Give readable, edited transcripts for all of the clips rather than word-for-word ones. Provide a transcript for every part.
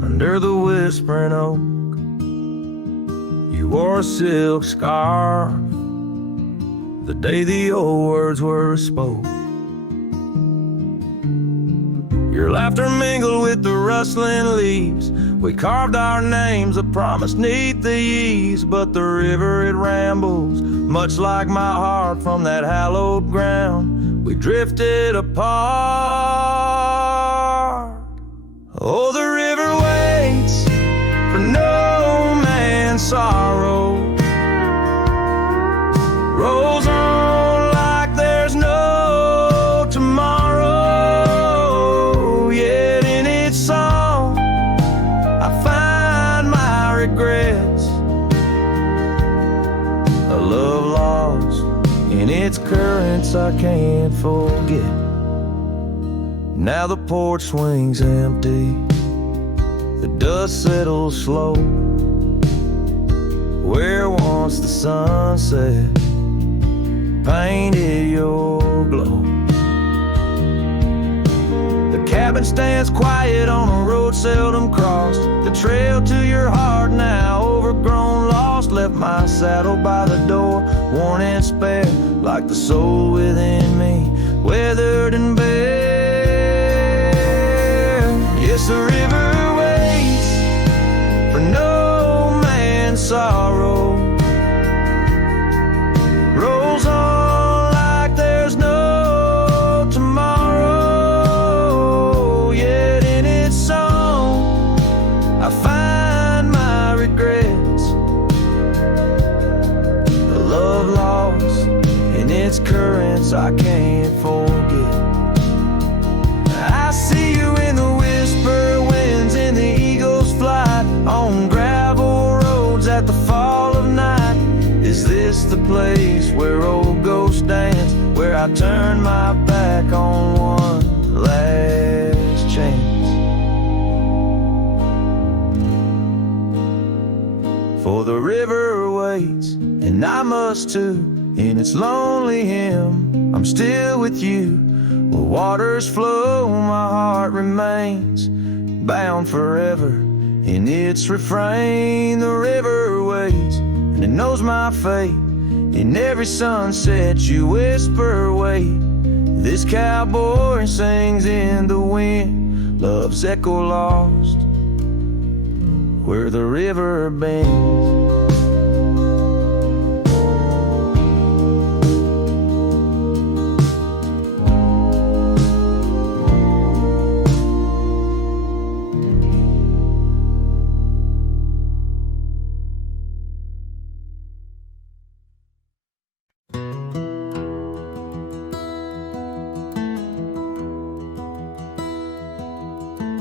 under the whispering oak. You wore a silk scarf the day the old words were spoke. Your laughter mingled with the rustling leaves. We carved our names, a promise neath the eaves. But the river, it rambles, much like my heart from that hallowed ground. We drifted apart. Oh, the river waits for no man's sorrow, rolls on like there's no tomorrow. Yet in its song I find my regrets, a love lost in its currents I can't forget. Now the porch swings empty, the dust settles slow, where once the sunset painted your glow. The cabin stands quiet on a road seldom crossed. The trail to your heart now overgrown, lost. Left my saddle by the door, worn and spare, like the soul within me, weathered and bare. Yes, the river waits for no man's sorrow, rolls on like there's no tomorrow. Yet in its song I find my regrets, a love lost in its currents I can't forget. I see you in the whisper winds, in the eagle's flight, on gravel roads at the fall of night. Is this the place where old ghosts dance, where I turn my back on one last chance? For the river waits, and I must too, in its lonely hymn. I'm still with you, where waters flow, my heart remains bound forever in its refrain. The river waits, and it knows my fate. In every sunset you whisper, wait. This cowboy sings in the wind, love's echo lost where the river bends.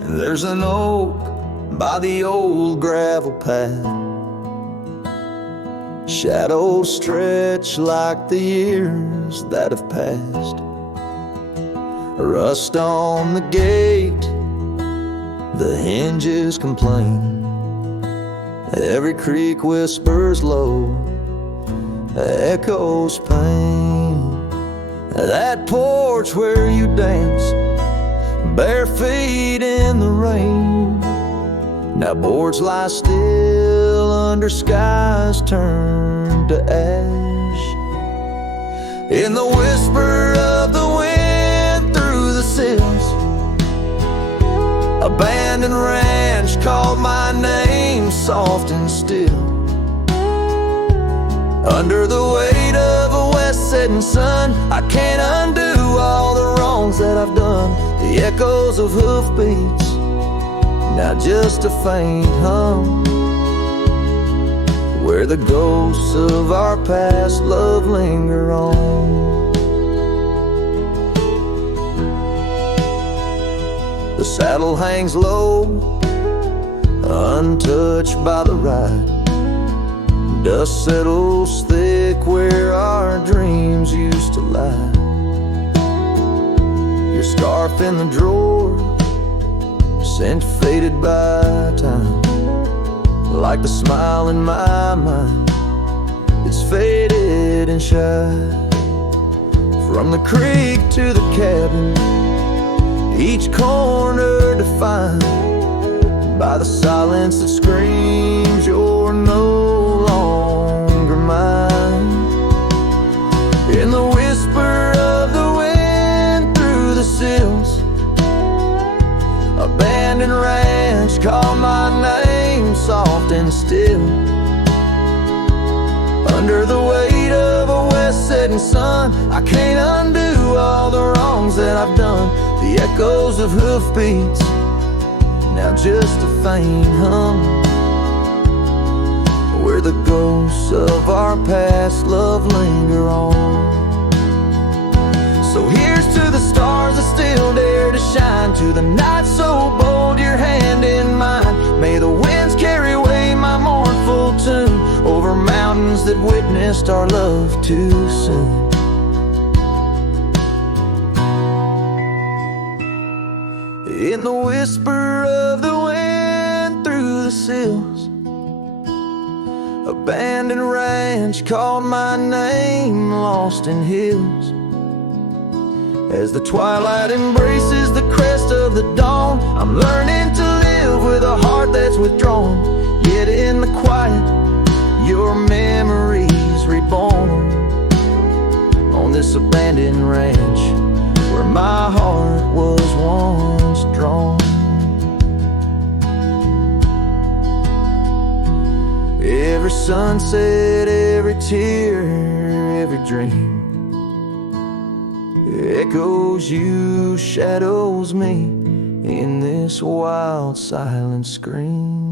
There's an oak by the old gravel path, shadows stretch like the years that have passed. Rust on the gate, the hinges complain. Every creak whispers low, echoes pain. That porch where you danced, bare feet in the rain, now boards lie still under skies turned to ash. In the whisper of the wind through the sills, abandoned ranch called my name soft and still. Under the weight of a west setting sun, I can't undo all the wrongs that I've done. The echoes of hoofbeats, now just a faint hum, where the ghosts of our past love linger on. The saddle hangs low, untouched by the ride. Dust settles thick where our dreams used to lie. Your scarf in the drawer, scent faded by time, like the smile in my mind, it's faded and shy. From the creek to the cabin, each corner defined by by the silence that screams you're no longer mine. In the whisper of the wind through the sills, abandoned ranch call my name soft and still. Under the weight of a west setting sun, I can't undo all the wrongs that I've done. The echoes of hoofbeats, now just a faint hum, where the ghosts of our past love linger on. So here's to the stars that still dare to shine, to the night so bold, your hand in mine. May the winds carry away my mournful tune over mountains that witnessed our love too soon. In the whisper of the wind through the sills, abandoned ranch called my name, lost in hills. As the twilight embraces the crest of the dawn, I'm learning to live with a heart that's withdrawn. Yet in the quiet, your memories reborn on this abandoned ranch where my heart was once drawn. Every sunset, every tear, every dream echoes you, shadows me in this wild silent scream.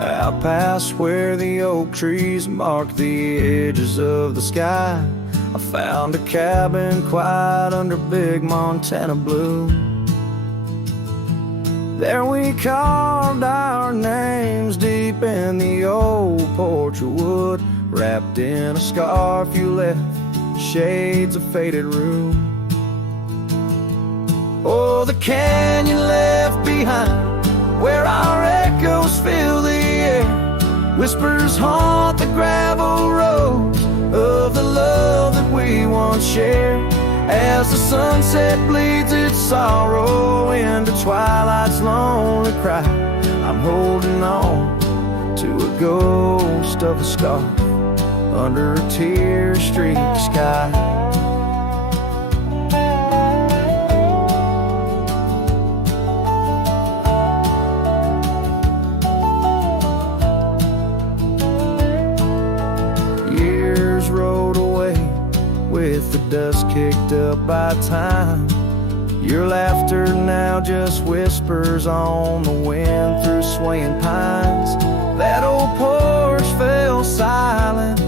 Out past where the oak trees mark the edges of the sky, I found a cabin quiet under big Montana blue. There we carved our names deep in the old porch of wood, wrapped in a scarf you left, shades of faded rue. Oh, the canyon left behind, where our echoes fill the air, whispers haunt the gravel roads of the love that we once shared. As the sunset bleeds its sorrow into twilight's lonely cry, I'm holding on to a ghost of a scarf under a tear-streaked sky. With the dust kicked up by time, your laughter now just whispers on the wind through swaying pines. That old porch fell silent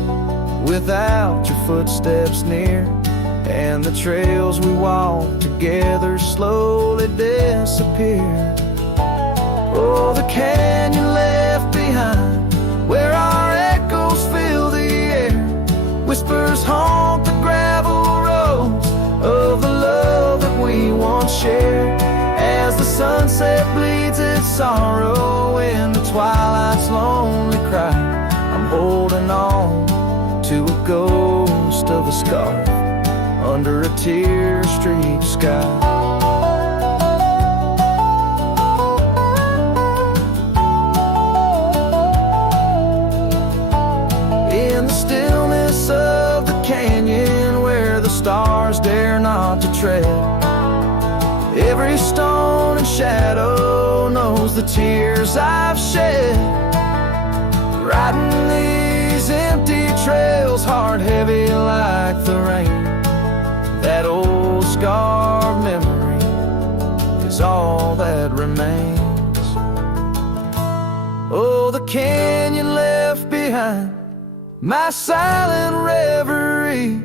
without your footsteps near, and the trails we walked together slowly disappeared. Oh, the canyon left behind, where our echoes fill the air, whispers haunt the gravel roads of the love that we once shared. As the sunset bleeds its sorrow in the twilight's lonely cry, I'm holding on to a ghost of a scarf under a tear-streaked sky. Of the canyon where the stars dare not to tread, every stone and shadow knows the tears I've shed. Riding these empty trails, heart heavy like the rain, that old scarred memory is all that remains. Oh, the canyon left behind, my silent reverie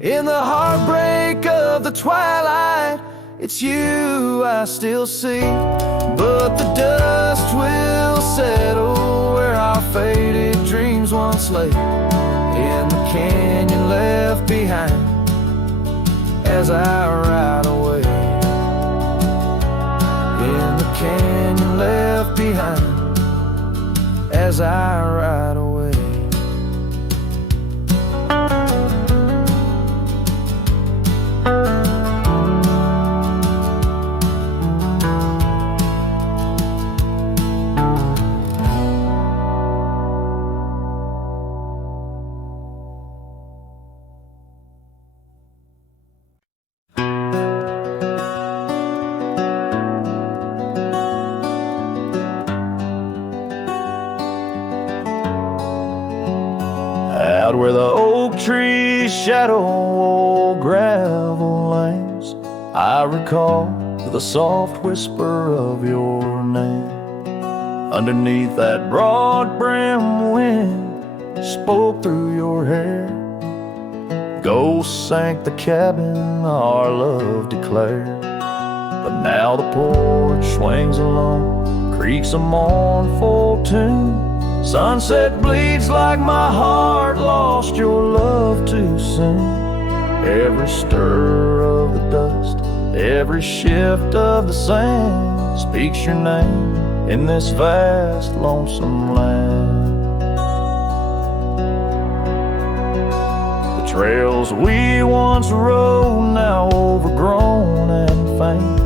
in the heartbreak of the twilight. It's you I still see, but the dust will settle where our faded dreams once lay, in the canyon left behind. behind as I ride away. In the canyon left behind as I ride away. Out where the oak trees shadow old gravel lanes, I recall the soft whisper of your name. Underneath that broad brim wind spoke through your hair. Ghosts sank the cabin our love declared. But now the porch swings alone, creaks a mournful tune. Sunset bleeds like my heart lost your love too soon. Every stir of the dust, every shift of the sand speaks your name in this vast, lonesome land. The trails we once rode, now overgrown and faint,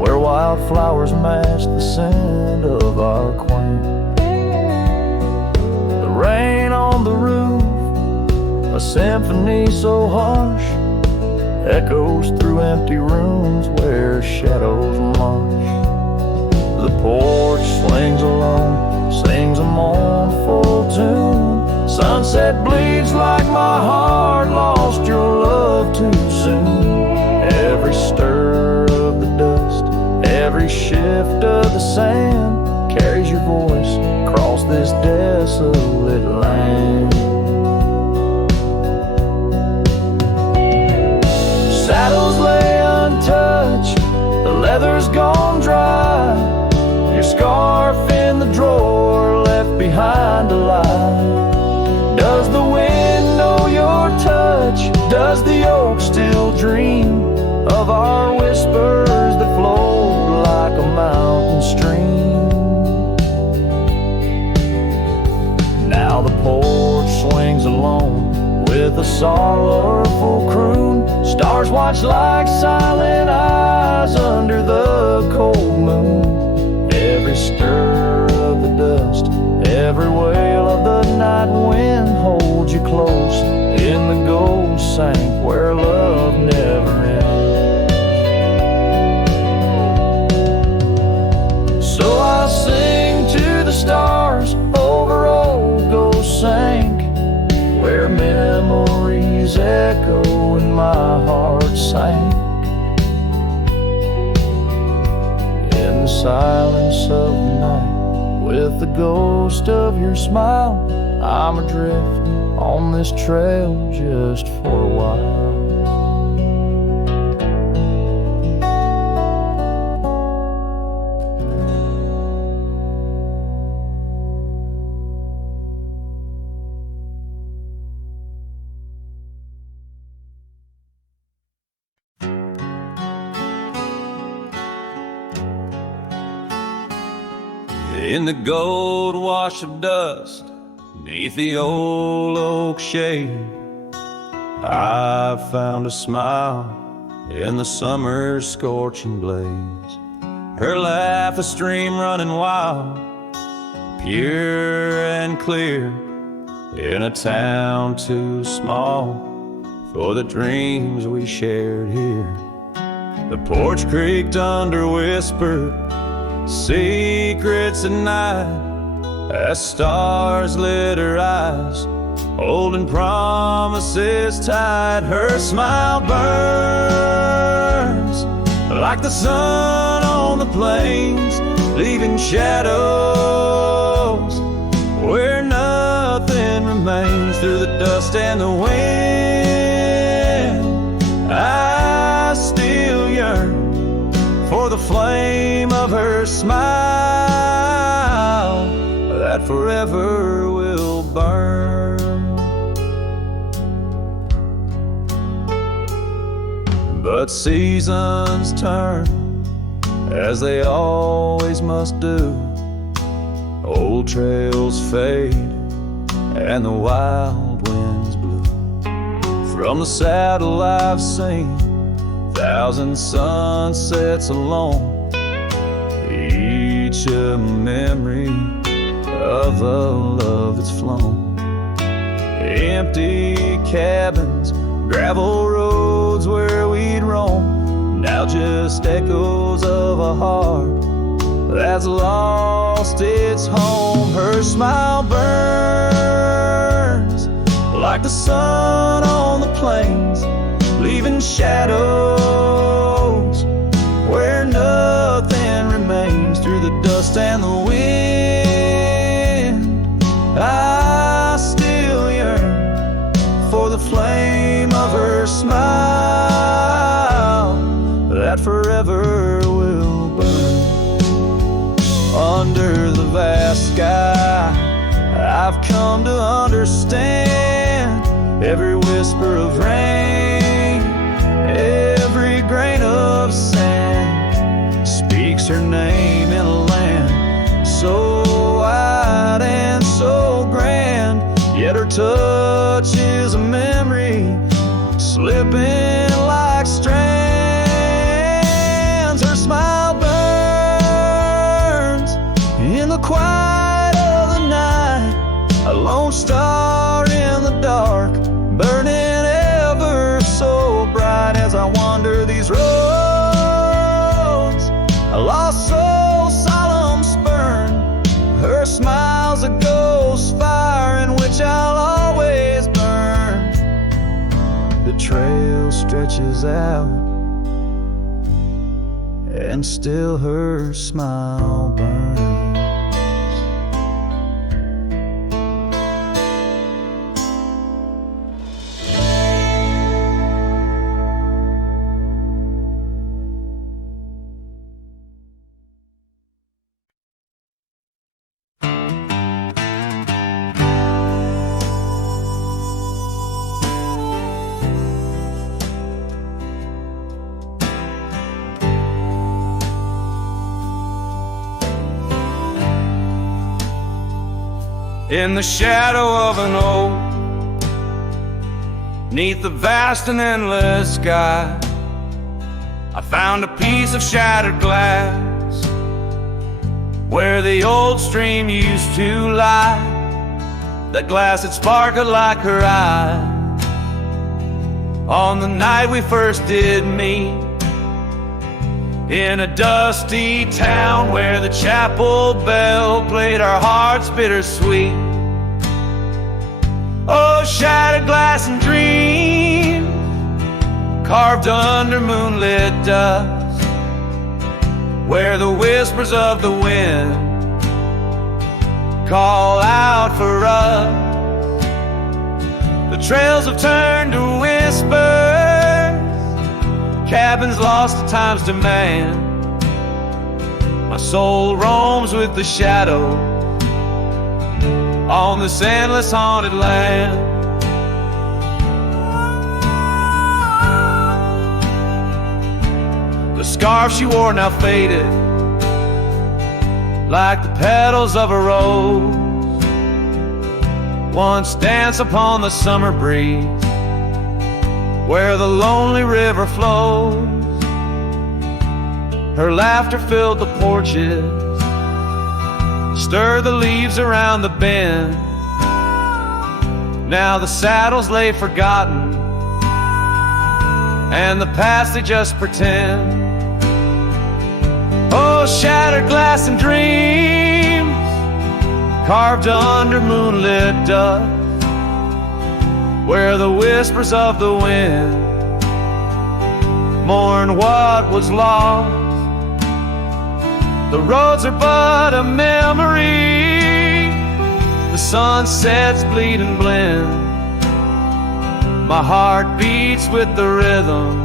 where wildflowers match the scent of our quaint. Rain on the roof, a symphony so harsh, echoes through empty rooms where shadows march. The porch swings alone, sings a mournful tune. Sunset bleeds like my heart lost your love too soon. Every stir of the dust, every shift of the sand carries your voice across this desolate land. Saddles lay untouched, the leather's gone dry. Your scarf in the drawer left behind to lie. Does the wind know your touch? Does the oak still dream of our whispers that flowed like a mountain stream? Now the porch swings alone with a sorrowful croon. Stars watch like silent eyes under the cold moon. Every stir of the dust, every wail of the night wind holds you close in the gold sank where love never ends. So I sing to the stars over old ghost sank, where memories echo and my heart sank. In the silence of the night, with the ghost of your smile, I'm adrift on this trail just for a while. In the gold wash of dust, beneath the old oak shade, I found a smile in the summer's scorching blaze. Her laugh a stream running wild, pure and clear, in a town too small for the dreams we shared here. The porch creaked under whispered secrets at night, as stars lit her eyes, holding promises tight. Her smile burns like the sun on the plains, leaving shadows where nothing remains. Through the dust and the wind, I still yearn for the flame of her smile that forever will burn. But seasons turn, as they always must do. Old trails fade, and the wild winds blew. From the saddle I've seen 1,000 sunsets alone, each a memory of the love that's flown. Empty cabins, gravel roads where we'd roam, now just echoes of a heart that's lost its home. Her smile burns like the sun on the plains, leaving shadows where nothing remains. Through the dust and the wind, I still yearn for the flame of her smile that forever will burn. Under the vast sky, I've come to understand every whisper of rain, every grain of sand speaks her name in a land so wide and so grand. Yet her touch is a memory slipping like strands. Her smile burns in the quiet of the night, a lone star in the dark, burning ever so bright. As I wander these roads, a lost soul solemn spurn, her smile's a ghost fire in which I'll always burn. The trail stretches out, and still her smile burns. In the shadow of an oak, 'neath the vast and endless sky, I found a piece of shattered glass where the old stream used to lie. That glass had sparkled like her eyes on the night we first did meet, in a dusty town where the chapel bell played our hearts bittersweet. Oh, shattered glass and dreams carved under moonlit dust, where the whispers of the wind call out for us. The trails have turned to whispers, cabins lost to time's demand. My soul roams with the shadow on this endless haunted land. The scarf she wore now faded like the petals of a rose, once danced upon the summer breeze where the lonely river flows. Her laughter filled the porches, stirred the leaves around the bend. Now the saddles lay forgotten, and the past they just pretend. Oh, shattered glass and dreams carved under moonlit dust, where the whispers of the wind mourn what was lost. The roads are but a memory, the sunsets bleed and blend. My heart beats with the rhythm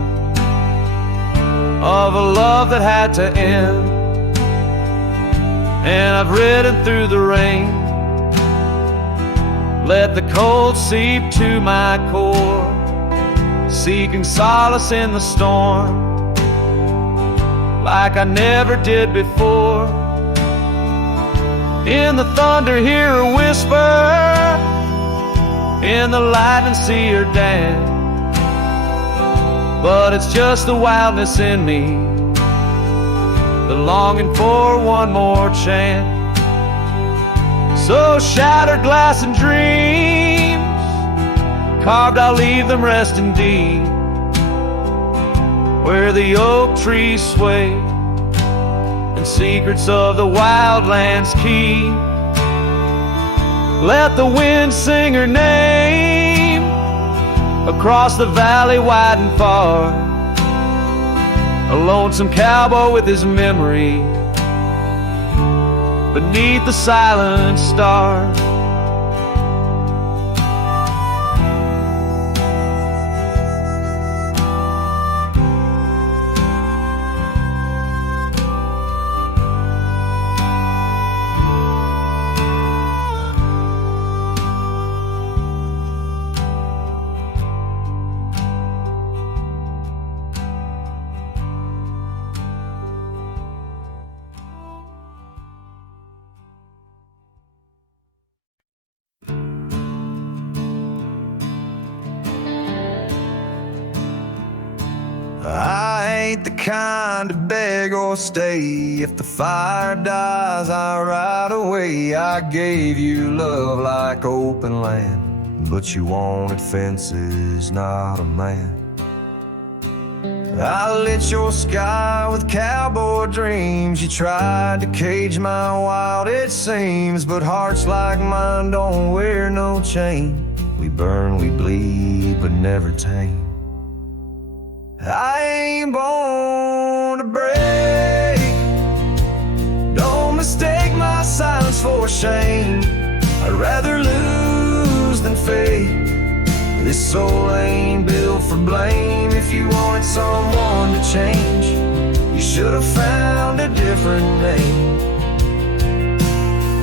of a love that had to end. And I've ridden through the rain, let the cold seep to my core, seeking solace in the storm, like I never did before. In the thunder hear her whisper, in the lightning see her dance. But it's just the wildness in me, the longing for one more chance. So shattered glass and dreams carved, I'll leave them resting deep, where the oak trees sway and secrets of the wildlands keep. Let the wind sing her name across the valley wide and far, a lonesome cowboy with his memory beneath the silent stars. I ain't the kind to beg or stay. If the fire dies, I ride away. I gave you love like open land, but you wanted fences, not a man. I lit your sky with cowboy dreams. You tried to cage my wild, it seems, but hearts like mine don't wear no chain. We burn, we bleed, but never tame. I ain't born to break. Don't mistake my silence for shame. I'd rather lose than fake. This soul ain't built for blame. If you wanted someone to change, you should have found a different name.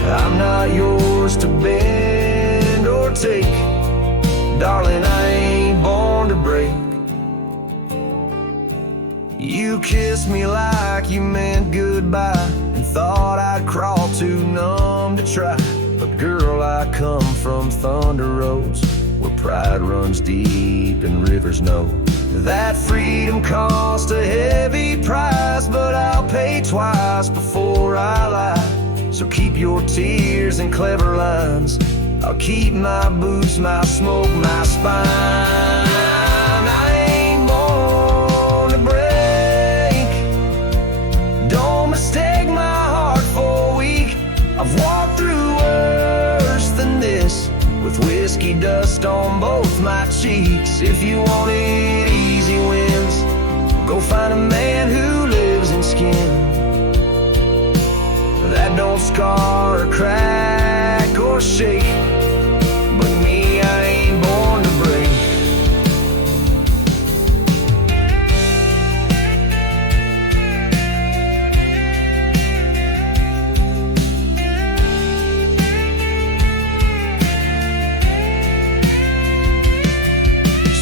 I'm not yours to bend or take. Darling, I ain't born to break. You kissed me like you meant goodbye, and thought I'd crawl too numb to try. But girl, I come from thunder roads, where pride runs deep and rivers know that freedom cost a heavy price. But I'll pay twice before I lie. So keep your tears and clever lines. I'll keep my boots, my smoke, my spine. I ain't born to break. Don't mistake my heart for weak. I've walked through worse than this, with whiskey dust on both my cheeks. If you wanted easy wins, go find a man who lives in skin that don't scar or crack or shake. But me, I ain't born to break.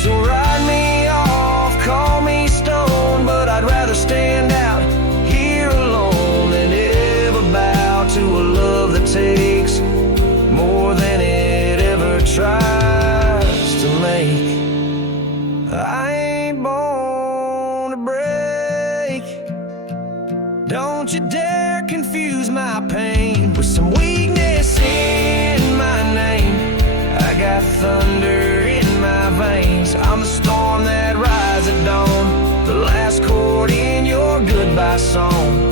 So write me off, call me stone, but I'd rather stand out here alone than ever bow to a love that takes more than it ever tries to make. I ain't born to break. Don't you dare confuse my pain with some weakness in my name. I got thunder in my veins. I'm the storm that rises at dawn, the last chord in your goodbye song.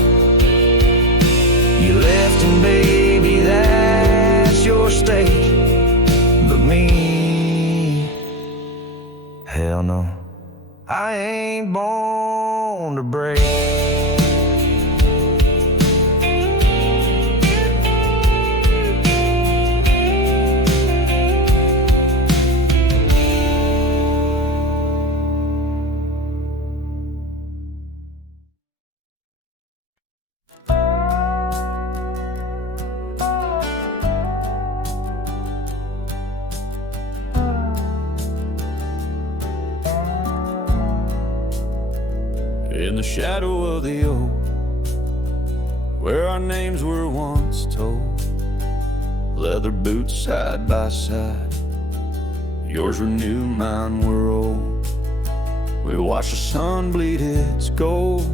You left and baby, that's your stake. But me, hell no, I ain't born to break. in the shadow of the oak, where our names were once told. Leather boots side by side, yours were new, mine were old. We watched the sun bleed its gold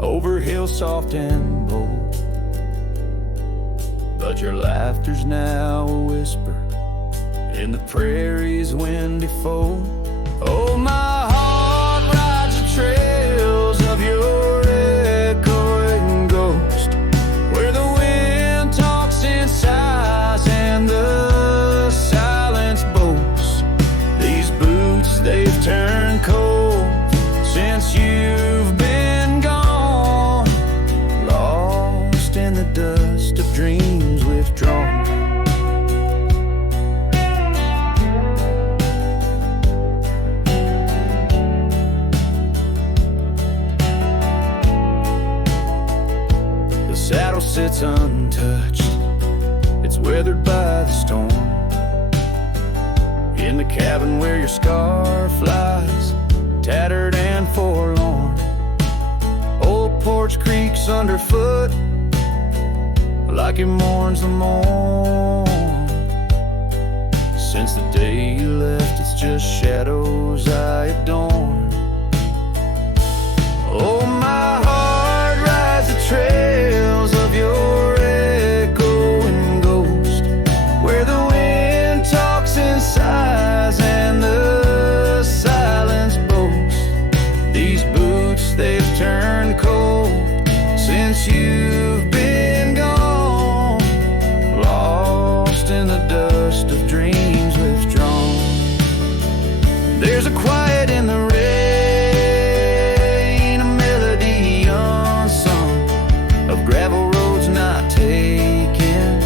over hills soft and bold. But your laughter's now a whisper in the prairie's windy fold. Oh, my heart rides the trails of your echoing ghost, where the wind talks in sighs and the silence boasts. These boots, they've turned cold since you've been gone, lost in the dust of dreams withdrawn. Saddle sits untouched, it's weathered by the storm. In the cabin where your scar flies, tattered and forlorn. Old porch creaks underfoot, like it mourns the morn. Since the day you left, it's just shadows I adorn. Oh, my heart rides the trails of your echoing ghost, where the wind talks in sighs and the silence boasts. These boots, they've turned cold since you've been gone, lost in the dust of dreams withdrawn. There's a quiet in the rain, a melody unsung, of gravel roads not taken,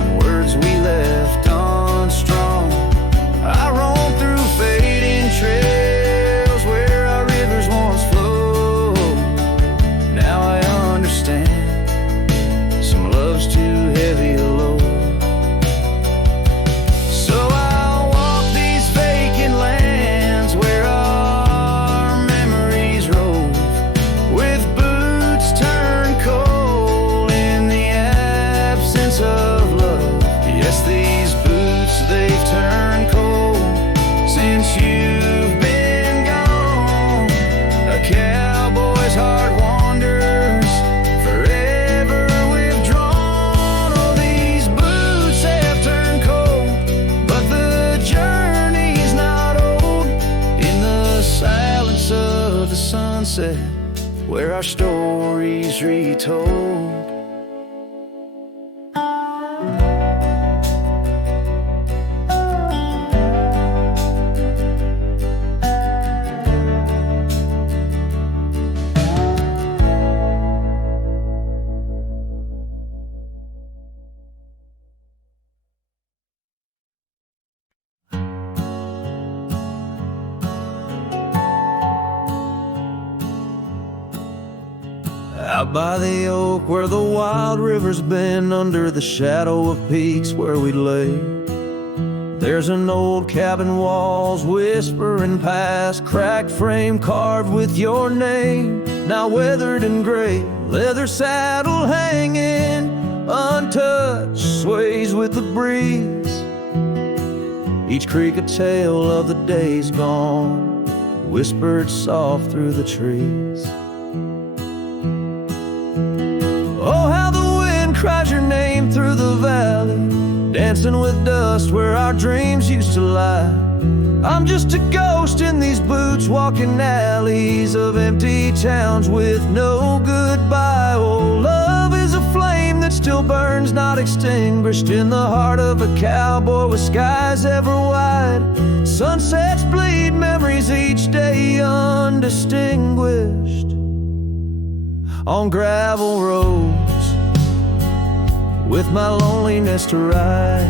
and words we left unstrung. I roam through fading trails where our rivers once flowed. Now I understand, some love's too heavy a load. So I'll walk these vacant lands where our memories rove, with boots turned cold in the absence of love. Yes, these boots, they've turned cold since you've been gone. A cowboy's heart wanders, forever withdrawn. Oh, these boots have turned cold, but the journey's not old. In the silence of the sunset, where our stories retold. Out by the oak where the wild rivers bend, under the shadow of peaks where we lay, there's an old cabin walls whispering past, cracked frame carved with your name, now weathered and gray. Leather saddle hanging untouched, sways with the breeze. Each creak a tale of the days gone, whispered soft through the trees. Oh, how the wind cries your name through the valley, dancing with dust where our dreams used to lie. I'm just a ghost in these boots, walking alleys of empty towns with no goodbye. Oh, love is a flame that still burns, not extinguished, in the heart of a cowboy with skies ever wide. Sunsets bleed memories each day undistinguished on gravel roads, with my loneliness to ride.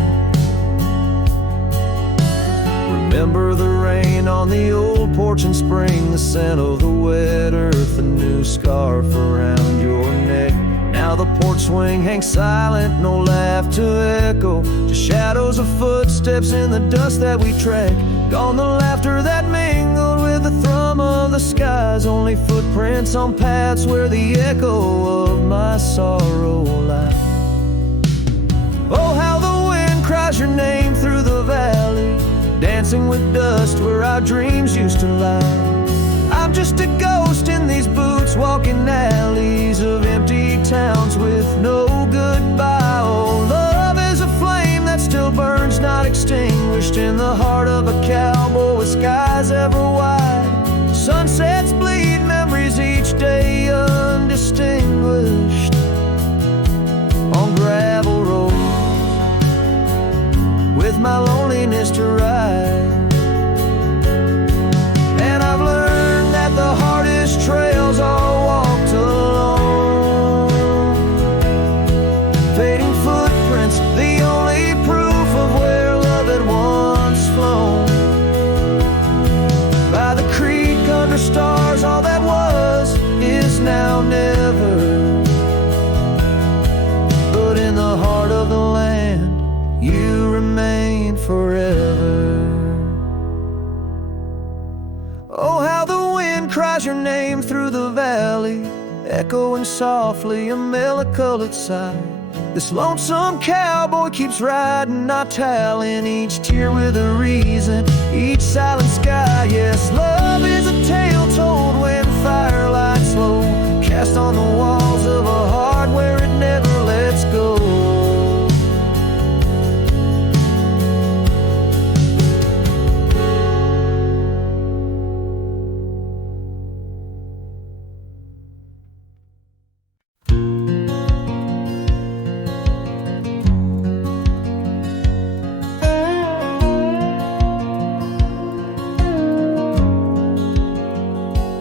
Remember the rain on the old porch in spring, the scent of the wet earth, a new scarf around your neck. Now the porch swing hangs silent, no laugh to echo, just shadows of footsteps in the dust that we track. Gone the laughter that mingled with the thrum of the the skies, only footprints on paths where the echo of my sorrow lies. Oh, how the wind cries your name through the valley, dancing with dust where our dreams used to lie. I'm just a ghost in these boots, walking alleys of empty towns with no goodbye. Oh, love is a flame that still burns, not extinguished, in the heart of a cowboy with skies ever wide. Sunsets bleed memories each day undistinguished on gravel roads with my loneliness to ride. And I've learned that the hardest trails are walked alone. Fading footprints, the only proof of where love had once flown. By the creek under stars, all that was is now never. But in the heart of the land, you remain forever. Oh, how the wind cries your name through the valley, echoing softly a mellow-colored sigh. This lonesome cowboy keeps riding, not tallying each tear with a reason, each silent sky. Yes, love is a tale told when firelights low, cast on the walls of a heart where it never lets go.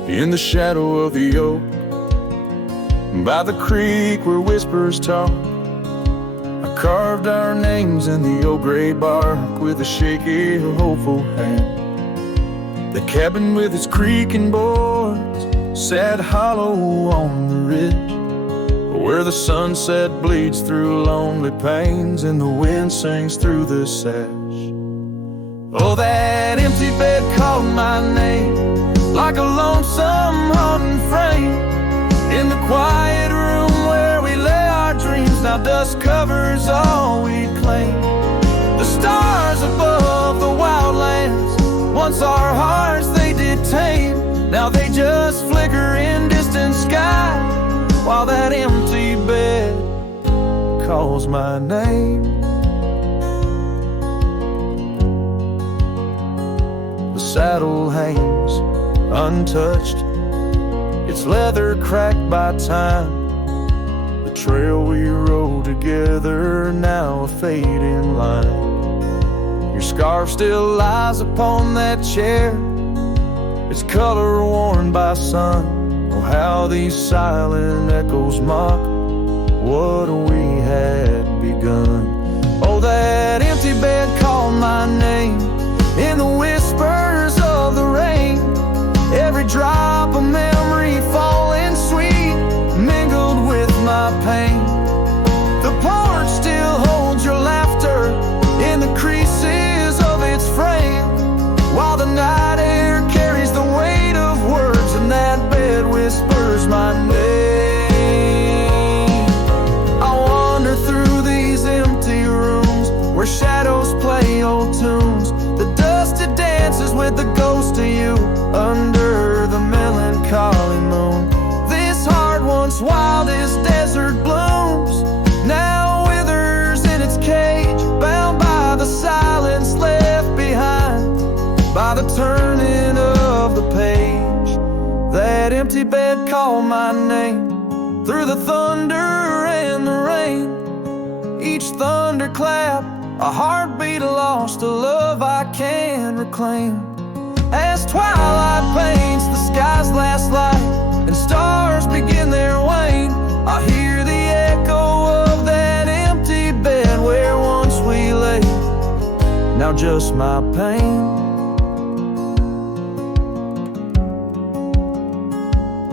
In the shadow of the oak, by the creek where whispers talk, I carved our names in the old gray bark with a shaky, hopeful hand. The cabin with its creaking boards sat hollow on the ridge, where the sunset bleeds through lonely panes and the wind sings through the sash. Oh, that empty bed called my name like a lonesome haunting frame in the quiet room where we lay our dreams. Now dust covers all we claim. The stars above the wildlands, once our hearts they did tame, now they just flicker in distant sky while that empty bed calls my name. The saddle hangs untouched, its leather cracked by time. The trail we rode together, now a fading line. Your scarf still lies upon that chair, its color worn by sun. Oh, how these silent echoes mock what we had begun. Oh, that empty bed called my name in the whispers of the rain. Every drop of memory falling sweet, mingled with my pain. The porch still holds your laughter in the creases of its frame, while the night air carries the weight of words and that bed whispers my name. I wander through these empty rooms where shadows play old tunes. The dusted dances with the ghost of you under the melancholy moon. This heart once wild as desert blooms, now withers in its cage, bound by the silence left behind by the turning of the page. That empty bed called my name through the thunder and the rain. Each thunderclap a heartbeat lost, a love I can't reclaim. As twilight paints the sky's last light and stars begin their wane, I hear the echo of that empty bed where once we lay, now just my pain.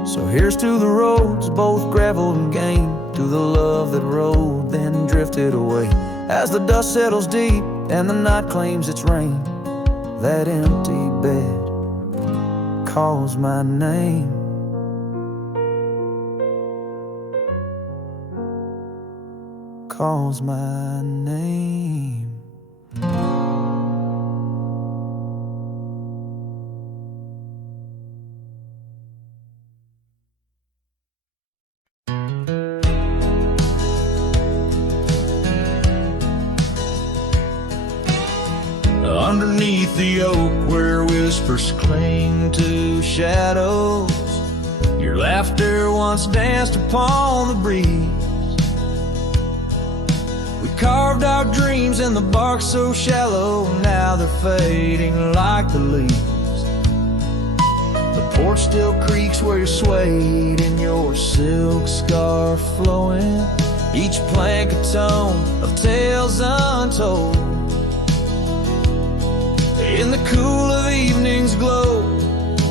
So here's to the roads, both gravel and game, to the love that rode then drifted away. As the dust settles deep and the night claims its reign, that empty bed calls my name. Calls my name. Underneath the oak where whispers cling to shadows, your laughter once danced upon the breeze. We carved our dreams in the bark so shallow, now they're fading like the leaves. The porch still creaks where you swayed in your silk scarf flowing, each plank a tone of tales untold. In the cool of evening's glow,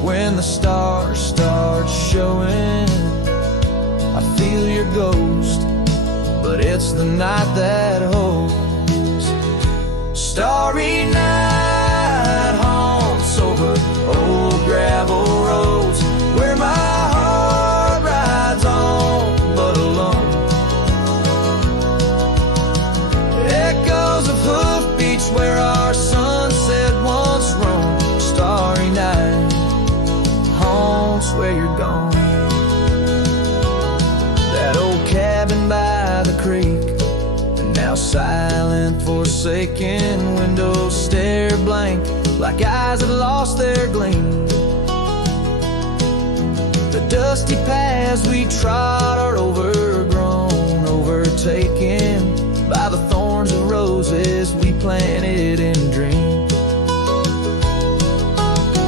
when the stars start showing, I feel your ghost, but it's the night that holds. Starry night haunts over old gravel roads, where my heart rides on but alone. Echoes of hoofbeats where our sunset once roamed. Starry night haunts where you're gone. That old cabin by the creek, now silent, forsaken, windows stare blank like eyes that lost their gleam. The dusty paths we trod are overgrown, overtaken by the thorns of roses we planted in dreams.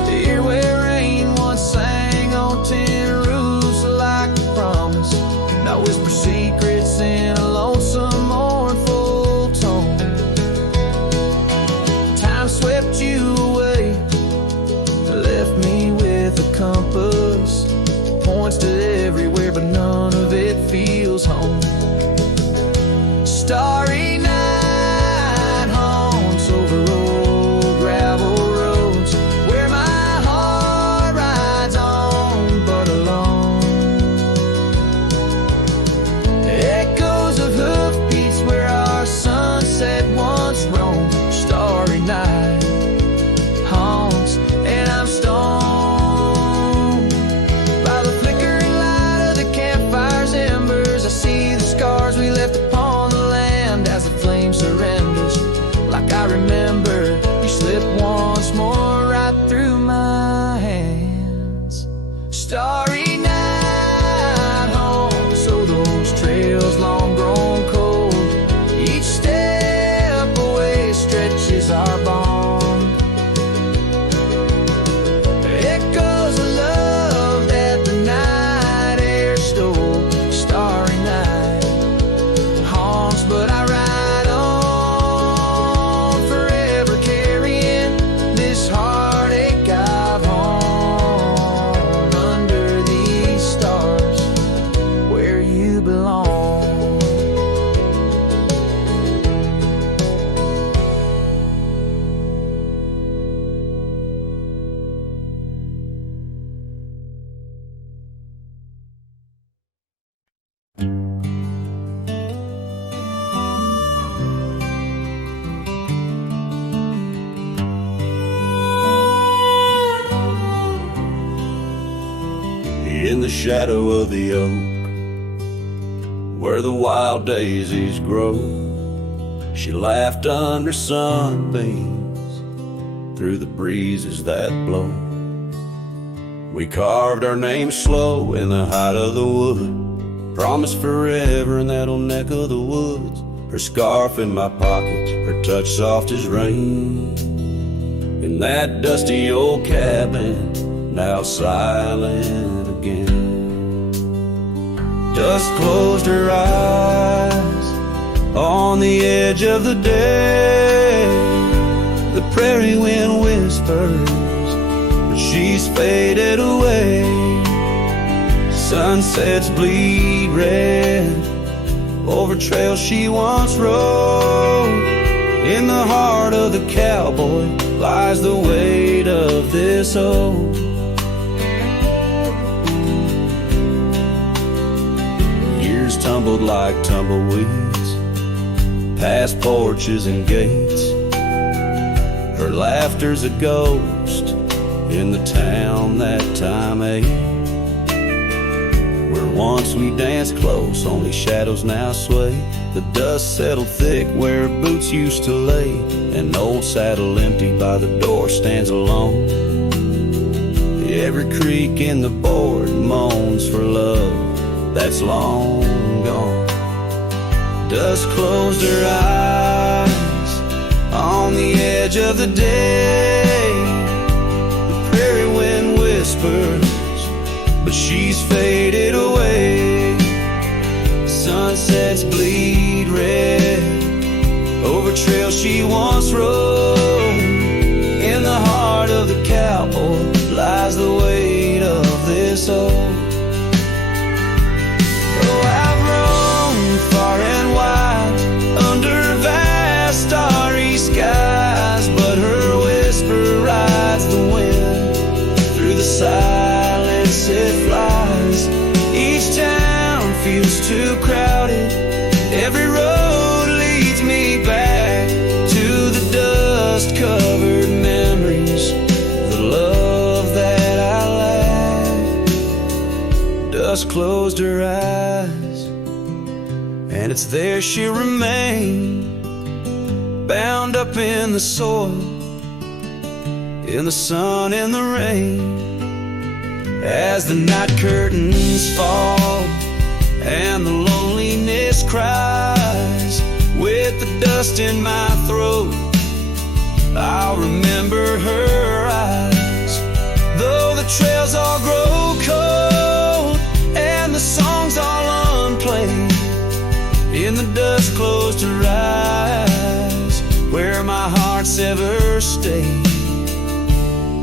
Here where rain once sang on tin roofs like a promise, now whisper secrets in a lonesome, mournful tone. Time swept you away, left me with a compass, points to everywhere, but none of it feels home. Starry night haunts over old gravel roads, where my heart rides on but alone. Echoes of hoofbeats where our sunset once roamed. Starry night haunts, and I'm stoned by the flickering light of the campfire's embers. I see the scars we left upon the land as the flame surrenders. Like I remember, you slip once more right through my hands. Starry night haunts, so those trails long grown cold, each step away stretches our bond. Echoes of love that the night air stole. Starry night haunts, but I ride on, forever carrying this heartache I've hauled under these stars where you belong. In the shadow of the oak, where the wild daisies grow, she laughed under sunbeams through the breezes that blow. We carved our names slow in the height of the wood, promised forever in that old neck of the woods. Her scarf in my pocket, her touch soft as rain, in that dusty old cabin, now silent again. Dust closed her eyes on the edge of the day. The prairie wind whispers, but she's faded away. Sunsets bleed red over trails she once rode. In the heart of the cowboy lies the weight of this old Years tumbled like tumbleweeds past porches and gates. Her laughter's a ghost in the town that time ate. Where once we danced close, only shadows now sway. The dust settled thick where boots used to lay. An old saddle empty by the door stands alone. Every creak in the board moans for love that's long gone. Dust closed her eyes on the edge of the day. The prairie wind whispers, but she's faded away. Sunsets bleed red over trails she once rode. In the heart of the cowboy lies the weight of this old. Oh, I've roamed far and wide under vast starry skies, but her whisper rides the wind. Through the silence it flies. Each town feels too crowded. Every road leads me back to the dust-covered memories, the love that I lacked. Dust closed her eyes, and it's there she'll remain, bound up in the soil, in the sun, in the rain. As the night curtains fall and the loneliness cries, with the dust in my throat, I'll remember her eyes. Though the trails all grow cold and the songs all unplayed, in the dust closed her eyes, where my heart's ever stayed.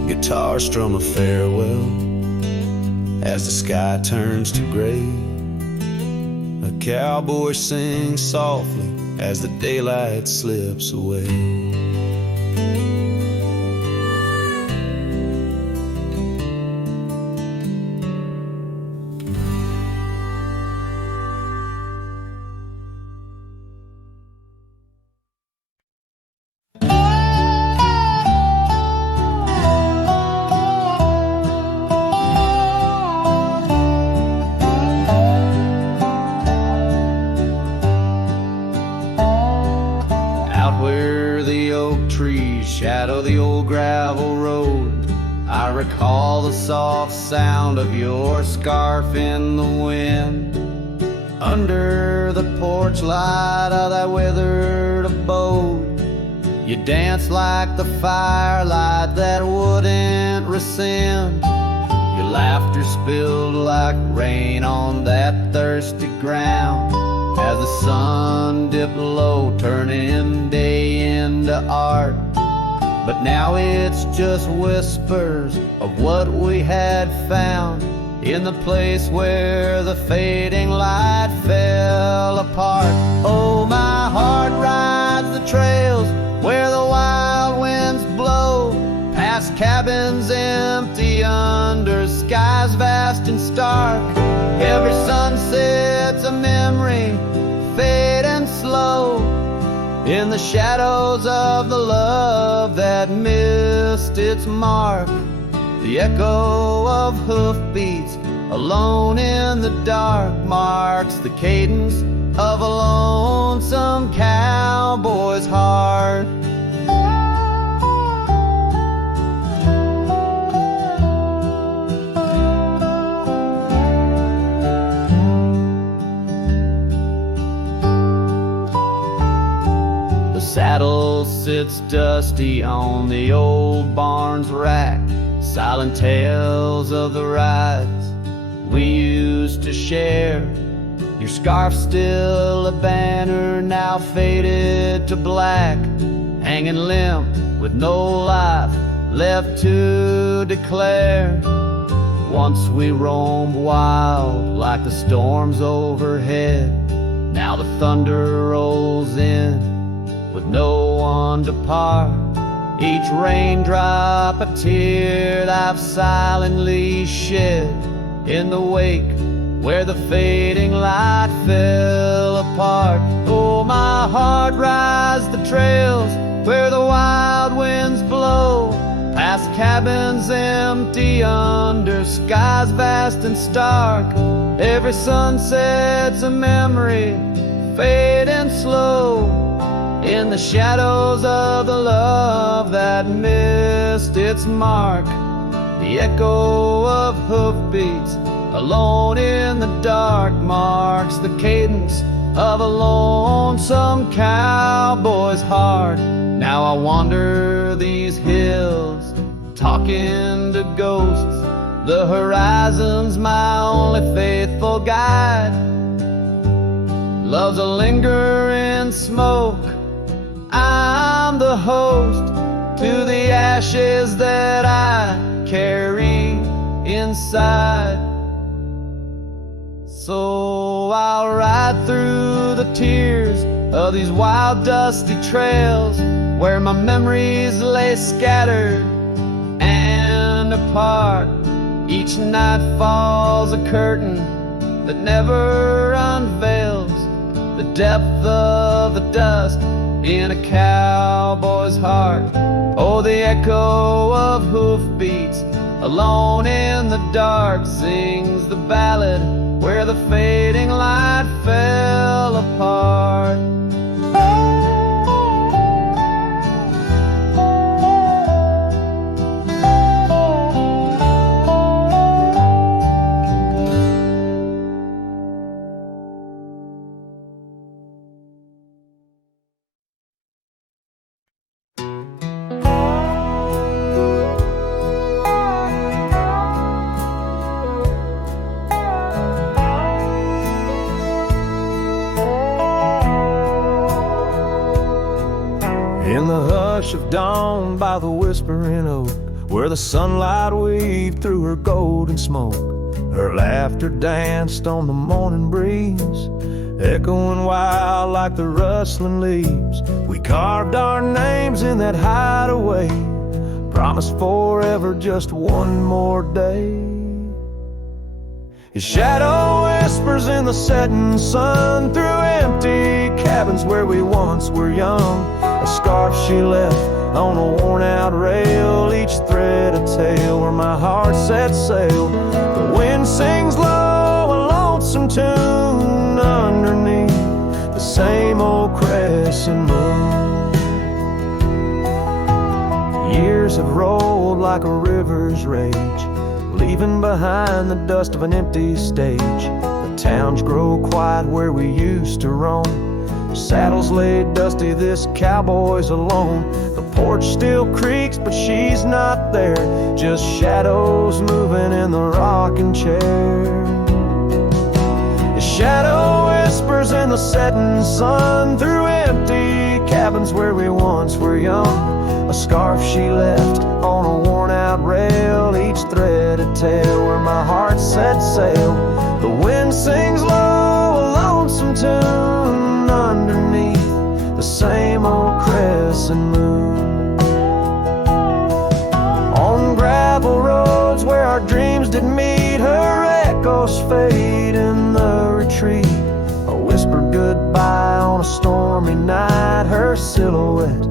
Guitar strum a farewell as the sky turns to gray. A cowboy sings softly as the daylight slips away. Shadow the old gravel road, I recall the soft sound of your scarf in the wind. Under the porch light of that withered abode, you danced like the firelight that wouldn't rescind. Your laughter spilled like rain on that thirsty ground, as the sun dipped low, turning day into art. But now it's just whispers of what we had found in the place where the fading light fell apart. Oh, my heart rides the trails where the wild winds blow, past cabins empty under skies vast and stark. Every sunset's a memory, fading slow, in the shadows of the love that missed its mark. The echo of hoofbeats alone in the dark marks the cadence of a lonesome cowboy's heart. Saddle sits dusty on the old barn's rack, silent tales of the rides we used to share. Your scarf still a banner, now faded to black, hanging limp with no life left to declare. Once we roamed wild like the storms overhead, now the thunder rolls in with no one to part. Each raindrop a tear I've silently shed in the wake where the fading light fell apart. Oh, my heart rides the trails where the wild winds blow, past cabins empty under skies vast and stark. Every sunset's a memory, fading slow, in the shadows of the love that missed its mark. The echo of hoofbeats alone in the dark marks the cadence of a lonesome cowboy's heart. Now I wander these hills, talking to ghosts. The horizon's my only faithful guide. Love's a lingering smoke. I'm the host to the ashes that I carry inside. So I'll ride through the tears of these wild dusty trails where my memories lay scattered and apart. Each night falls a curtain that never unveils the depth of the dust in a cowboy's heart. Oh, the echo of hoofbeats alone in the dark sings the ballad where the fading light fell apart. In the hush of dawn by the whispering oak, where the sunlight weaved through her golden smoke, her laughter danced on the morning breeze, echoing wild like the rustling leaves. We carved our names in that hideaway, promised forever just one more day. His shadow whispers in the setting sun through empty cabins where we once were young. A scarf she left on a worn-out rail, each thread a tale where my heart set sail. The wind sings low, a lonesome tune underneath the same old crescent moon. Years have rolled like a river's rage, leaving behind the dust of an empty stage. The towns grow quiet where we used to roam, saddles laid dusty, this cowboy's alone. The porch still creaks, but she's not there, just shadows moving in the rocking chair. His shadow whispers in the setting sun through empty cabins where we once were young. A scarf she left on a worn-out rail, each thread a tale where my heart set sail. The wind sings low, a lonesome tune underneath the same old crescent moon. On gravel roads where our dreams did meet, her echoes fade in the retreat. A whispered goodbye on a stormy night, her silhouette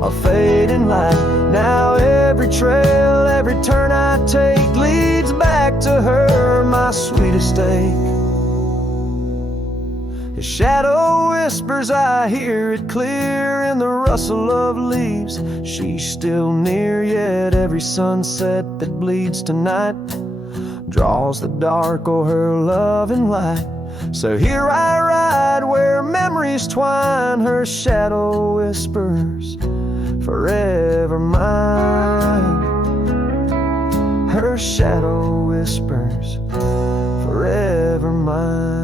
a fading light. Now every trail, every turn I take leads back to her, my sweetest ache. His shadow whispers, I hear it clear in the rustle of leaves. She's still near, yet every sunset that bleeds tonight draws the dark o'er her loving light. So here I ride where memories twine, her shadow whispers, forever mine. Her shadow whispers, forever mine.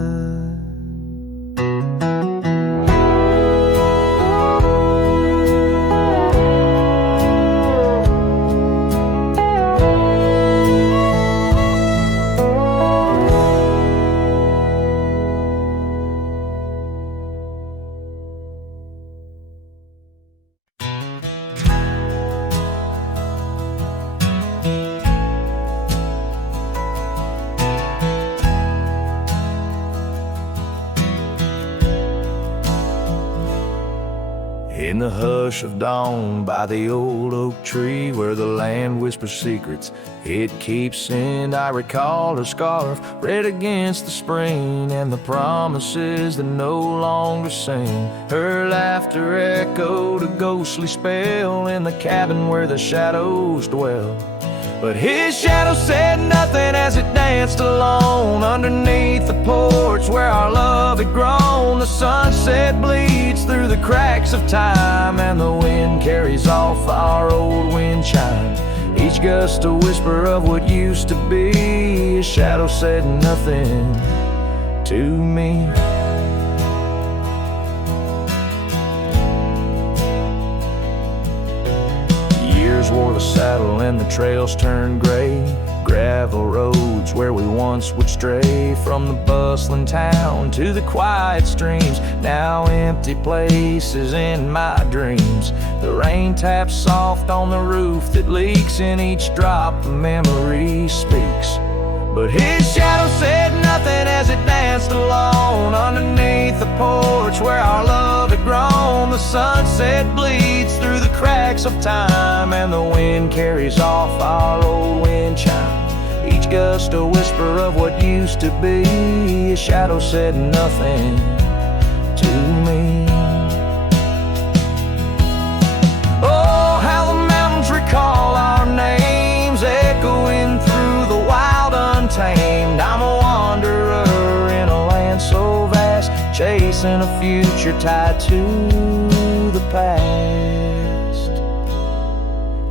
In the hush of dawn by the old oak tree where the land whispers secrets it keeps in, I recall her scarf red against the spring and the promises that no longer sing. Her laughter echoed a ghostly spell in the cabin where the shadows dwell. But his shadow said nothing as it danced alone underneath the porch where our love had grown. The sunset bleeds through the cracks of time and the wind carries off our old wind chime. Each gust a whisper of what used to be. His shadow said nothing to me. Years wore the saddle and the trails turned gray. Gravel roads where we once would stray, from the bustling town to the quiet streams, now empty places in my dreams. The rain taps soft on the roof that leaks, in each drop a memory speaks. But his shadow said nothing as it danced alone underneath the porch where our love had grown. The sunset bleeds through the cracks of time and the wind carries off our old wind chime. Each gust a whisper of what used to be. His shadow said nothing to me. Oh, how the mountains recall our names, echoing through the wild untamed. I'm a wanderer in a land so vast, chasing a future tied to the past.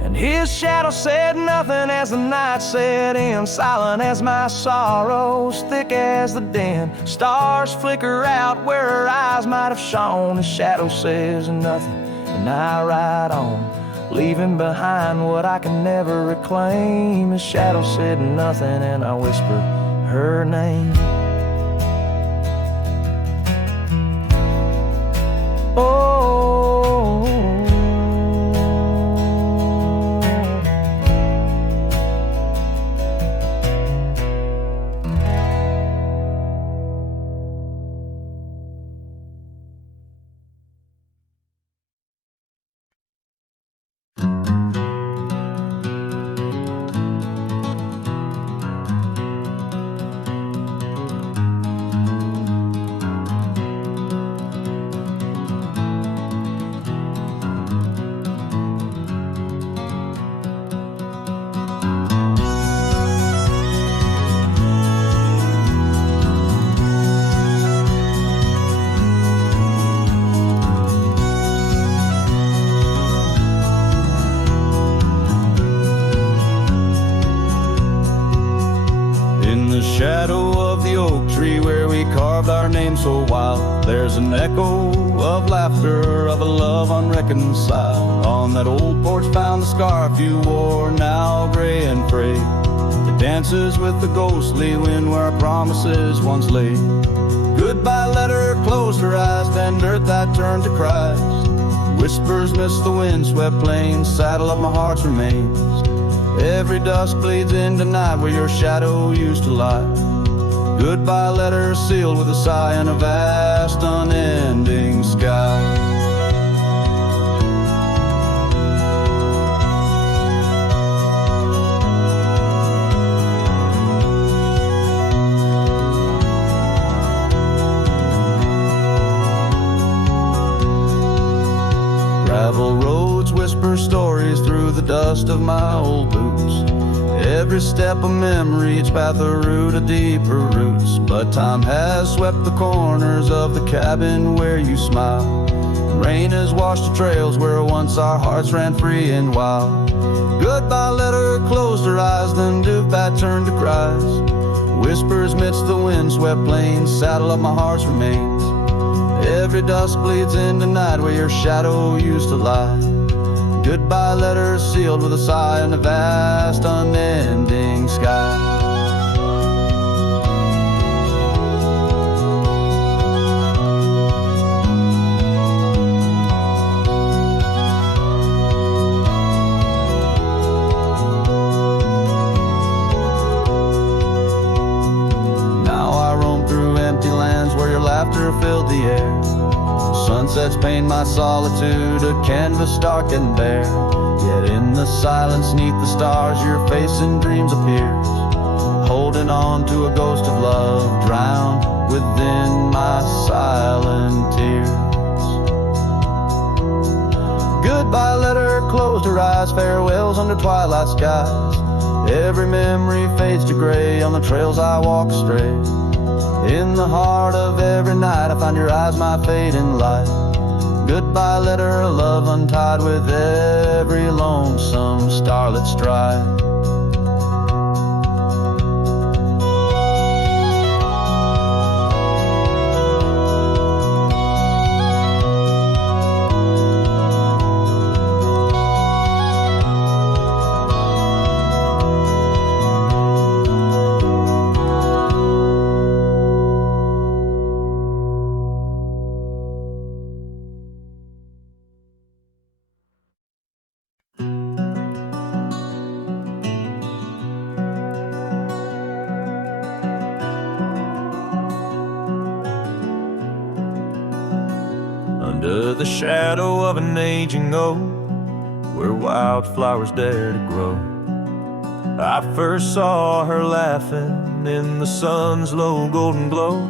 And his shadow said nothing as the night set in, silent as my sorrows, thick as the din. Stars flicker out where her eyes might have shone. His shadow says nothing and I ride on, leaving behind what I can never reclaim. His shadow said nothing and I whispered her name. Oh, shadow of the oak tree where we carved our name so wild, there's an echo of laughter of a love unreconciled. On that old porch found the scarf you wore, now gray and frayed. It dances with the ghostly wind where our promises once lay. Goodbye letter closed her eyes, then earth that turned to Christ. Whispers miss the wind-swept plains, saddle of my heart's remains. Every dusk bleeds into night where your shadow used to lie. Goodbye letter sealed with a sigh in a vast unending sky. Gravel roads whisper stories through the dust of my old boots. Every step a memory, each path a root of deeper roots. But time has swept the corners of the cabin where you smile. Rain has washed the trails where once our hearts ran free and wild. Goodbye letter closed her eyes, then Dupat turned to Christ. Whispers midst the wind-swept plains, saddle of my heart's remains. Every dusk bleeds into night where your shadow used to lie. Goodbye letter sealed with a sigh in the vast unending sky. Now I roam through empty lands where your laughter filled the air. Sunset that's paint my solitude, a canvas dark and bare. Yet in the silence neath the stars your face in dreams appears, holding on to a ghost of love drowned within my silent tears. Goodbye letter closed her eyes, farewells under twilight skies. Every memory fades to gray on the trails I walk astray. In the heart of every night I find your eyes, my fading light. Goodbye letter, love untied with every lonesome starlit stride. Under the shadow of an aging oak, where wildflowers dare to grow, I first saw her laughing in the sun's low golden glow.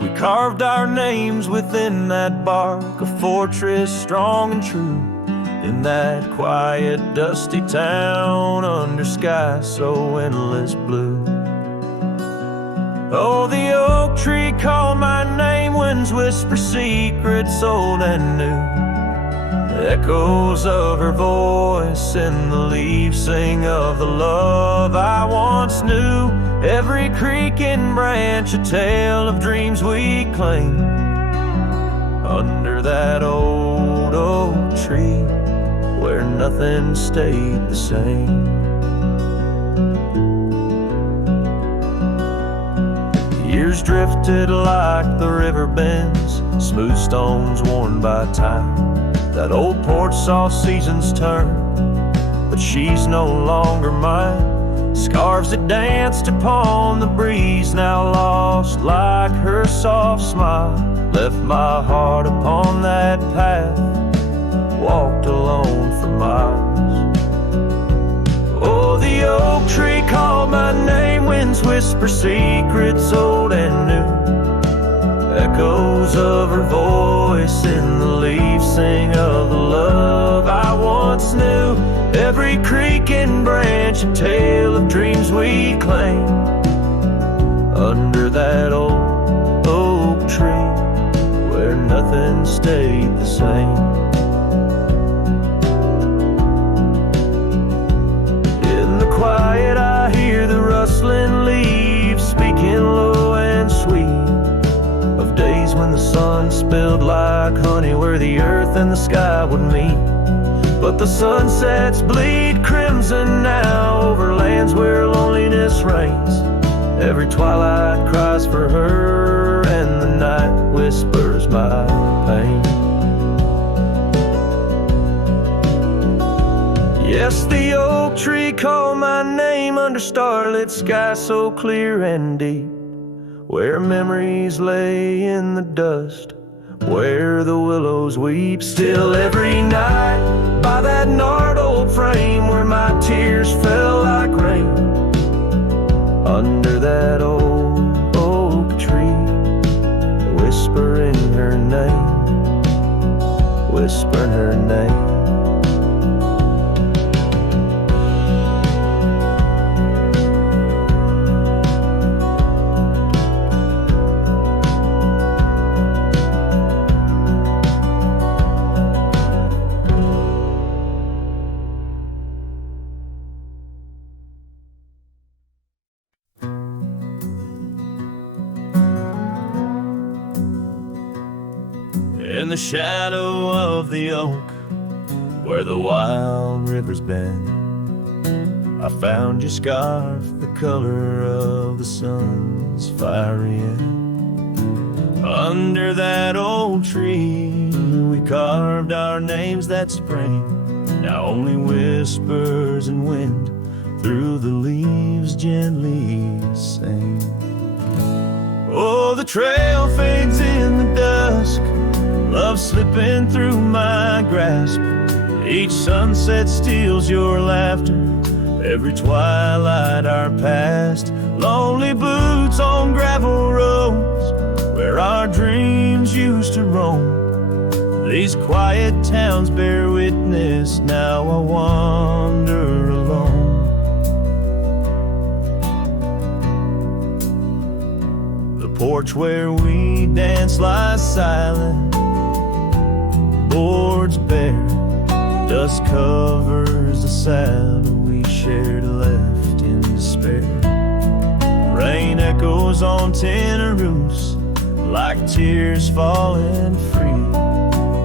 We carved our names within that bark, a fortress strong and true, in that quiet dusty town under sky so endless blue. Oh, the oak tree called my name, winds whisper secrets old and new. Echoes of her voice in the leaves sing of the love I once knew. Every creaking branch a tale of dreams we claim. Under that old oak tree where nothing stayed the same. Years drifted like the river bends, smooth stones worn by time. That old porch saw seasons turn, but she's no longer mine. Scarves that danced upon the breeze, now lost like her soft smile, left my heart upon that path, walked alone for miles. Oh, the oak tree called my name, winds whisper secrets old and new. Echoes of her voice in the leaves sing of the love I once knew. Every creaking branch a tale of dreams we claim. Under that old oak tree where nothing stayed the same. Quiet, I hear the rustling leaves speaking low and sweet of days when the sun spilled like honey where the earth and the sky would meet. But the sunsets bleed crimson now over lands where loneliness reigns. Every twilight cries for her and the night whispers my pain. Yes, the oak tree called my name under starlit sky so clear and deep, where memories lay in the dust, where the willows weep. Still every night by that gnarled old frame where my tears fell like rain. Under that old oak tree, whispering her name, whispering her name. In the shadow of the oak, where the wild rivers bend, I found your scarf, the color of the sun's fiery end. Under that old tree, we carved our names that spring, now only whispers and wind through the leaves gently sing. Oh, the trail fades in the dusk, love slipping through my grasp. Each sunset steals your laughter, every twilight our past. Lonely boots on gravel roads where our dreams used to roam. These quiet towns bear witness, now I wander alone. The porch where we dance lies silent, boards bare, dust covers the saddle we shared, left in despair. Rain echoes on tin roofs like tears falling free.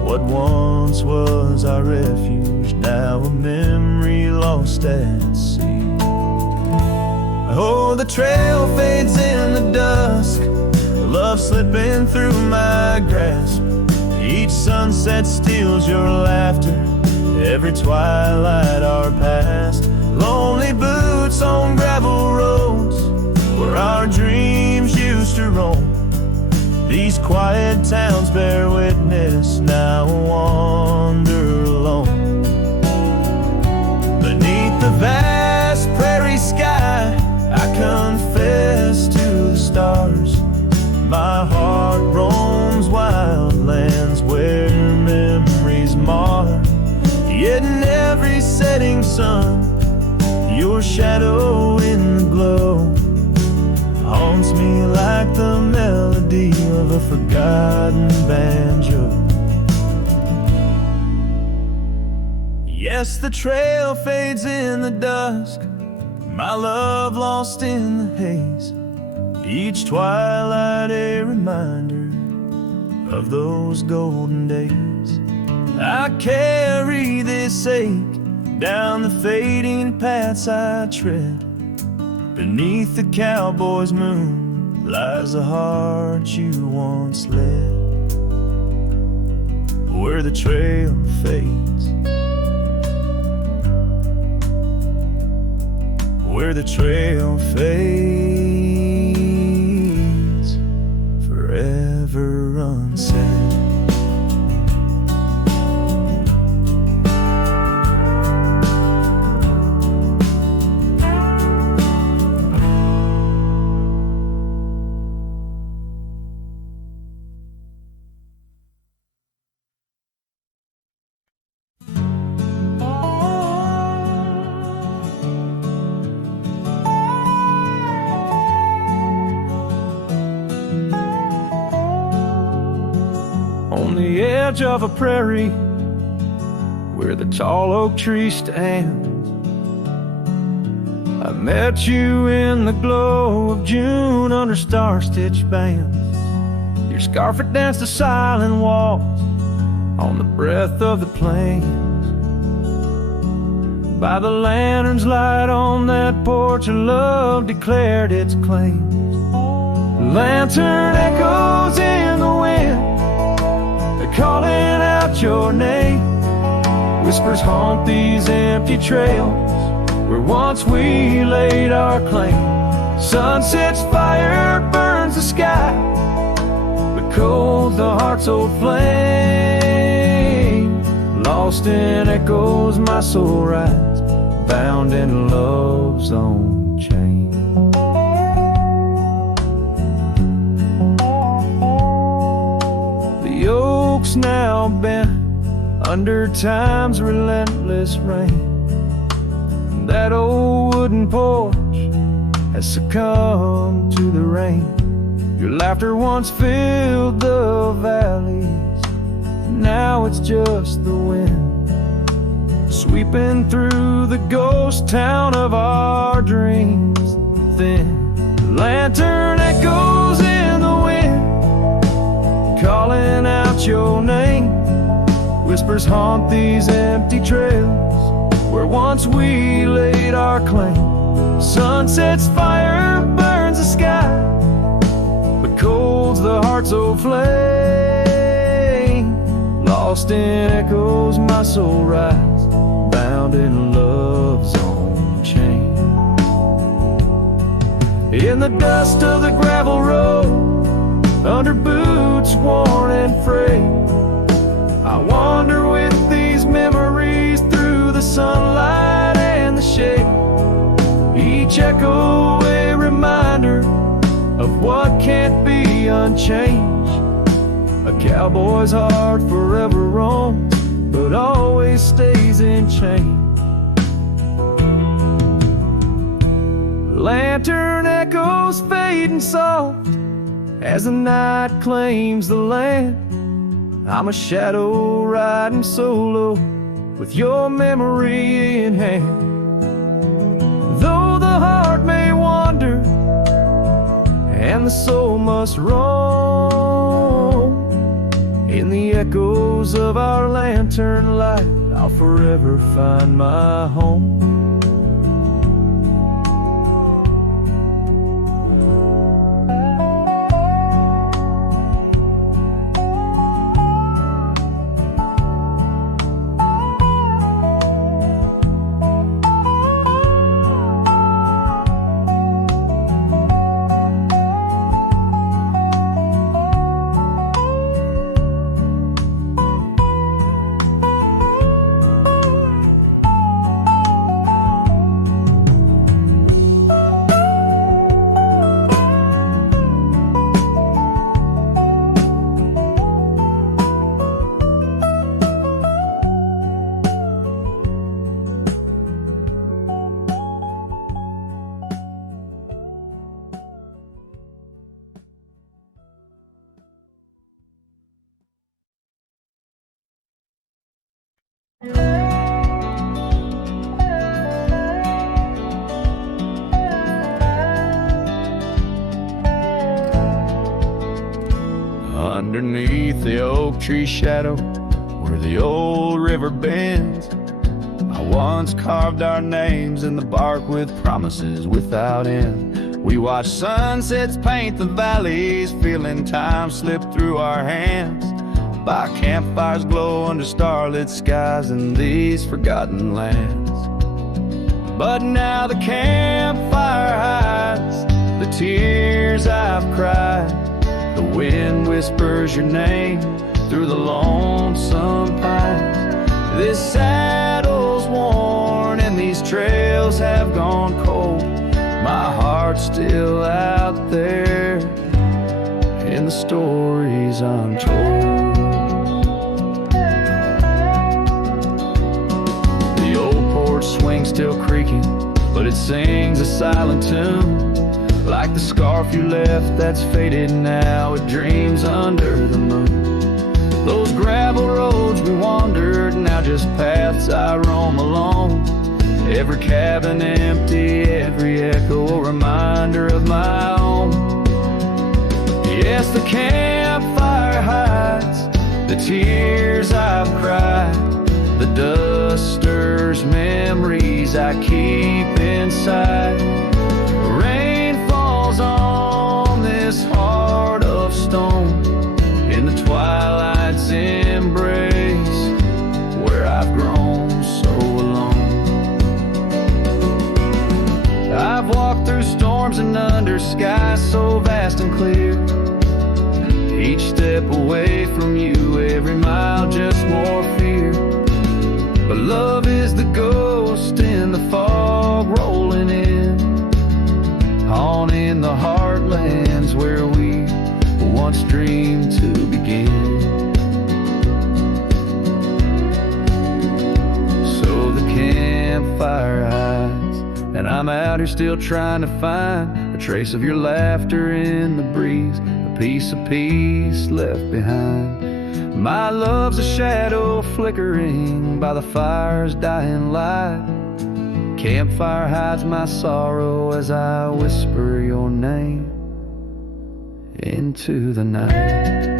What once was our refuge, now a memory lost at sea. Oh, the trail fades in the dusk, love slipping through my grasp. Each sunset steals your laughter, every twilight our past. Lonely boots on gravel roads where our dreams used to roam. These quiet towns bear witness, now I wander alone. Beneath the vast prairie sky, I confess to the stars. My heart roams wild lands where memories mar. Yet in every setting sun, your shadow in the glow haunts me like the melody of a forgotten banjo. Yes, the trail fades in the dusk, my love lost in the haze. Each twilight a reminder of those golden days. I carry this ache down the fading paths I tread. Beneath the cowboy's moon lies the heart you once led. Where the trail fades, where the trail fades, forever unsaid. On the edge of a prairie where the tall oak tree stands, I met you in the glow of June under star-stitched bands. Your scarf had danced a silent waltz on the breath of the plains. By the lantern's light on that porch, a love declared its claims. The lantern echoes in the wind, calling out your name. Whispers haunt these empty trails where once we laid our claim. Sunset's fire burns the sky, but cold the heart's old flame. Lost in echoes my soul rides, bound in love's own chain. Now bent under time's relentless rain. That old wooden porch has succumbed to the rain. Your laughter once filled the valleys, now it's just the wind sweeping through the ghost town of our dreams. Thin lantern echoes in the wind, calling out your name. Whispers haunt these empty trails where once we laid our claim. Sunset's fire burns the sky, but cold's the heart's old flame. Lost in echoes my soul rides, bound in love's own chain. In the dust of the gravel road, under boots worn and frayed, I wander with these memories through the sunlight and the shade. Each echo a reminder of what can't be unchanged. A cowboy's heart forever roams, but always stays in chains. Lantern echoes fading soft as the night claims the land. I'm a shadow riding solo with your memory in hand. Though the heart may wander and the soul must roam, in the echoes of our lantern light I'll forever find my home. Underneath the oak tree shadow, where the old river bends, I once carved our names in the bark with promises without end. We watched sunsets paint the valleys, feeling time slip through our hands. By campfires glow under starlit skies in these forgotten lands. But now the campfire hides the tears I've cried. The wind whispers your name through the lonesome pines. This saddle's worn and these trails have gone cold. My heart's still out there in the stories untold. The old porch swing's still creaking, but it sings a silent tune. Like the scarf you left that's faded now, it dreams under the moon. Those gravel roads we wandered, now just paths I roam alone. Every cabin empty, every echo a reminder of my own. Yes, the campfire hides the tears I've cried. The dust stirs memories I keep inside. On this heart of stone, in the twilight's embrace, where I've grown so alone. I've walked through storms and under skies so vast and clear. Each step away from you, every mile just more fear. But love is the ghost in the fog rolling in. On in the heartlands where we once dreamed to begin. So the campfire hides, and I'm out here still trying to find a trace of your laughter in the breeze, a piece of peace left behind. My love's a shadow flickering by the fire's dying light. Campfire hides my sorrow as I whisper your name into the night.